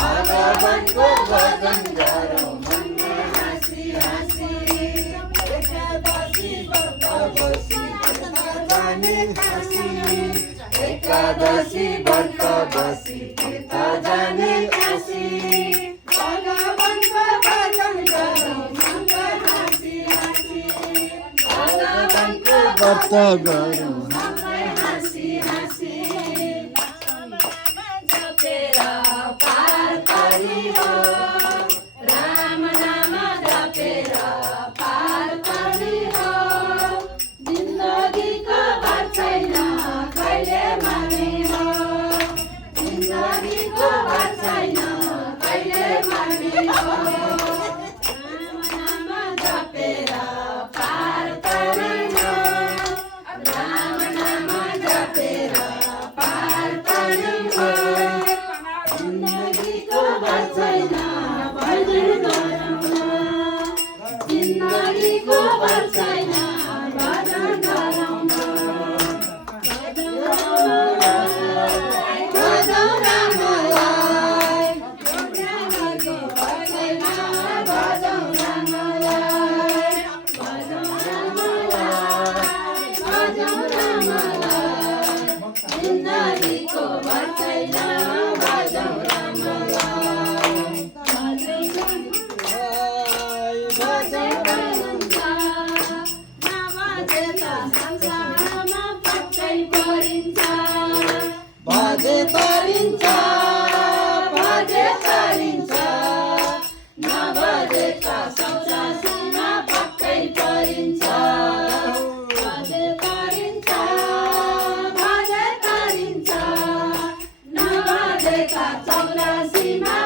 भगवानको भजन गरौँ मनमा हाँसी हाँसी एकादशी व्रत बसी जाने हाँसी एकादशी व्रत बसी तीर्थ जाने हाँसी भगवानको भजन गरौँ मनमा हाँसी हाँसी भगवानको व्रत गरौँ मनमा हाँसी हाँसी जपेर पार परियो राम नाम जपेर पार परियो जिन्दगीको भर छैन कहिले माने हो जिन्दगीको भर छैन कहिले माने हो राम नाम जपेर पार परियो राम नाम जपेर पार परियो जिन्दगीको भर छैन भजन गरौँ जिन्दगीको भर छैन भजन गरौँ भजौँ रामलाई जिन्दगीको भर छैन भजौँ रामलाई भजौँ रामलाई भजौँ रामलाई जिन्दगीको भर छैन भजौँ रामलाई भजौँ नभजे त संसारमा पक्कै परिन्छ भजे तरिन्छ भजे तरिन्छ नभजे त संसारमा पक्कै परिन्छ भजे तरिन्छ भजे तरिन्छ नभजे त 84मा